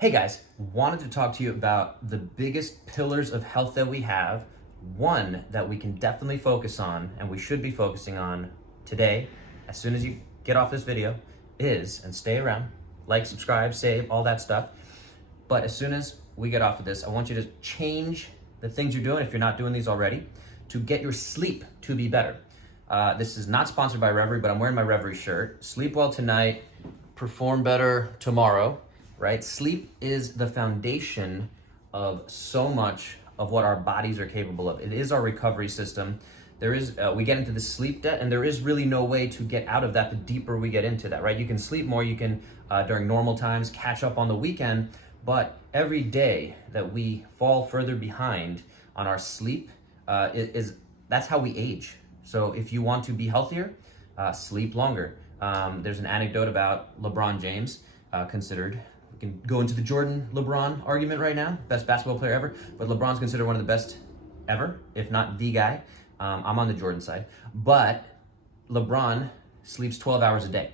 Hey guys, wanted to talk to you about the biggest pillars of health that we have. One that we can definitely focus on and we should be focusing on today, as soon as you get off this video, is, and stay around, like, subscribe, save, all that stuff. But as soon as we get off of this, I want you to change the things you're doing, if you're not doing these already, to get your sleep to be better. This is not sponsored by Reverie, but I'm wearing my Reverie shirt. Sleep well tonight, perform better tomorrow. Right? Sleep is the foundation of so much of what our bodies are capable of. It is our recovery system. We get into the sleep debt, and there is really no way to get out of that the deeper we get into that, right? You can sleep more, you can, during normal times, catch up on the weekend, but every day that we fall further behind on our sleep, that's how we age. So if you want to be healthier, sleep longer. There's an anecdote about LeBron James, considered. We can go into the Jordan LeBron argument right now, best basketball player ever, but LeBron's considered one of the best ever, if not the guy. I'm on the Jordan side, but LeBron sleeps 12 hours a day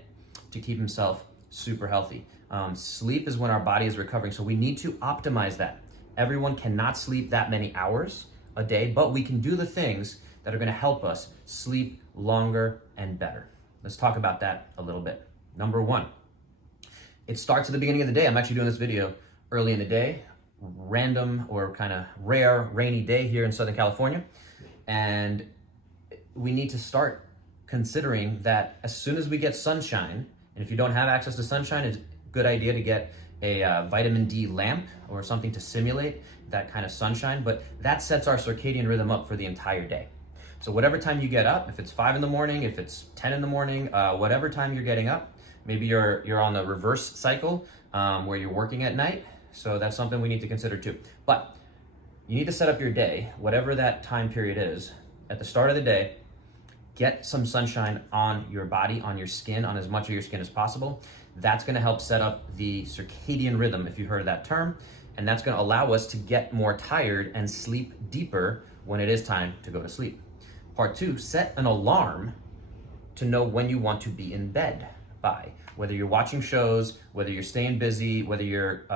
to keep himself super healthy. Sleep is when our body is recovering, so we need to optimize that. Everyone cannot sleep that many hours a day, but we can do the things that are going to help us sleep longer and better. Let's talk about that a little bit. Number one, it starts at the beginning of the day. I'm actually doing this video early in the day, random or kind of rare rainy day here in Southern California. And we need to start considering that as soon as we get sunshine, and if you don't have access to sunshine, it's a good idea to get a vitamin D lamp or something to simulate that kind of sunshine, but that sets our circadian rhythm up for the entire day. So whatever time you get up, if it's 5 in the morning, if it's 10 in the morning, whatever time you're getting up, maybe you're on the reverse cycle where you're working at night. So that's something we need to consider too. But you need to set up your day, whatever that time period is, at the start of the day. Get some sunshine on your body, on your skin, on as much of your skin as possible. That's going to help set up the circadian rhythm, if you've heard of that term. And that's going to allow us to get more tired and sleep deeper when it is time to go to sleep. Part two, set an alarm to know when you want to be in bed by. Whether you're watching shows, whether you're staying busy, whether you're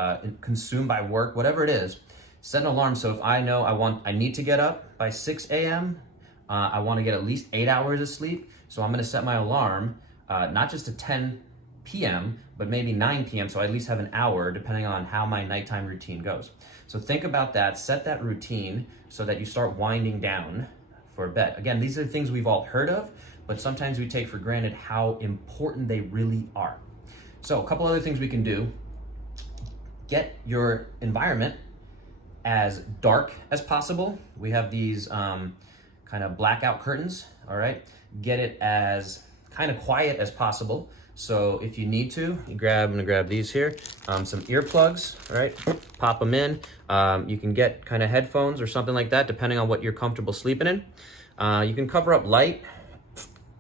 consumed by work, whatever it is, set an alarm. So if I know I need to get up by 6 a.m., I want to get at least 8 hours of sleep. So I'm going to set my alarm not just to 10 p.m., but maybe 9 p.m. So I at least have an hour depending on how my nighttime routine goes. So think about that, set that routine so that you start winding down for bed. Again, these are things we've all heard of, but sometimes we take for granted how important they really are. So a couple other things we can do. Get your environment as dark as possible. We have these kind of blackout curtains, all right? Get it as kind of quiet as possible. So if you need to, I'm gonna grab these here, some earplugs, all right? Pop them in. You can get kind of headphones or something like that, depending on what you're comfortable sleeping in. You can cover up light.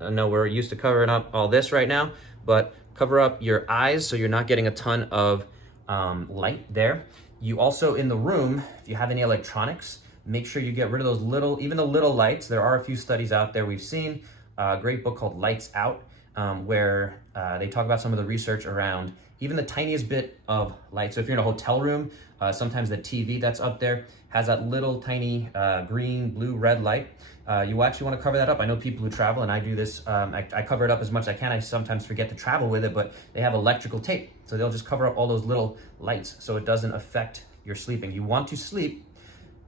I know we're used to covering up all this right now, but cover up your eyes so you're not getting a ton of light there. You also, in the room, if you have any electronics, make sure you get rid of those little, even the little lights. There are a few studies out there we've seen, a great book called Lights Out, where they talk about some of the research around even the tiniest bit of light. So if you're in a hotel room, sometimes the TV that's up there has that little tiny green, blue, red light. You actually want to cover that up. I know people who travel, and I do this, I cover it up as much as I can. I sometimes forget to travel with it, but they have electrical tape. So they'll just cover up all those little lights so it doesn't affect your sleeping. You want to sleep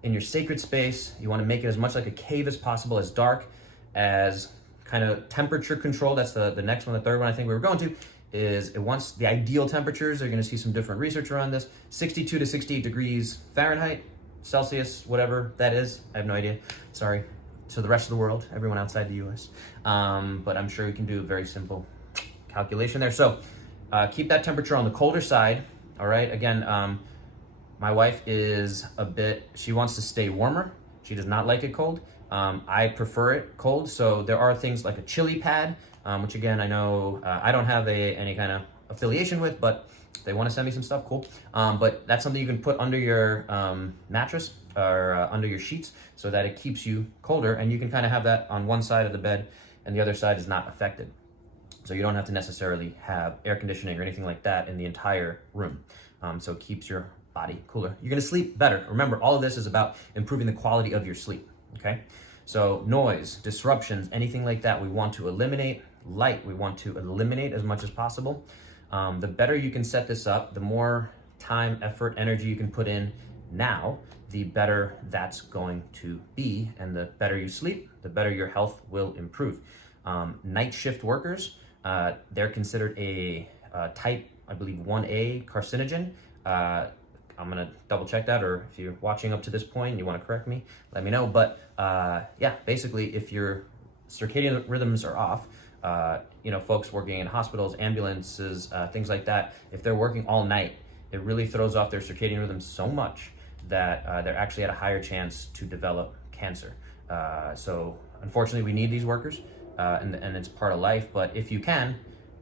in your sacred space. You want to make it as much like a cave as possible, as dark, as kind of temperature control. That's the next one, the third one I think we were going to, is it wants the ideal temperatures. They're going to see some different research around this. 62 to 68 degrees Fahrenheit, Celsius, whatever that is. I have no idea. Sorry to the rest of the world, everyone outside the US. But I'm sure we can do a very simple calculation there. So keep that temperature on the colder side, all right? Again, my wife is she wants to stay warmer. She does not like it cold. I prefer it cold. So there are things like a chili pad, which again, I know I don't have any kind of affiliation with, but if they want to send me some stuff, cool. But that's something you can put under your mattress or under your sheets so that it keeps you colder, and you can kind of have that on one side of the bed and the other side is not affected. So you don't have to necessarily have air conditioning or anything like that in the entire room. So it keeps your body cooler. You're gonna sleep better. Remember, all of this is about improving the quality of your sleep, okay? So noise, disruptions, anything like that, we want to eliminate. Light, we want to eliminate as much as possible. The better you can set this up, the more time, effort, energy you can put in now, the better that's going to be. And the better you sleep, the better your health will improve. Night shift workers, they're considered a type, I believe, 1A carcinogen. I'm gonna double check that, or if you're watching up to this point and you wanna correct me, let me know. But yeah, basically, if your circadian rhythms are off, folks working in hospitals, ambulances, things like that, if they're working all night, it really throws off their circadian rhythm so much that they're actually at a higher chance to develop cancer. So unfortunately, we need these workers, and it's part of life. But if you can,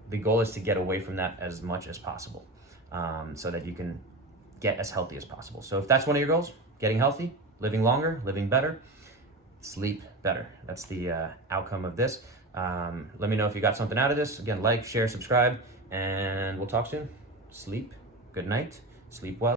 the goal is to get away from that as much as possible, so that you can get as healthy as possible. So if that's one of your goals, getting healthy, living longer, living better, sleep better. That's the outcome of this. Let me know if you got something out of this. Again, like, share, subscribe, and we'll talk soon. Sleep, good night, sleep well.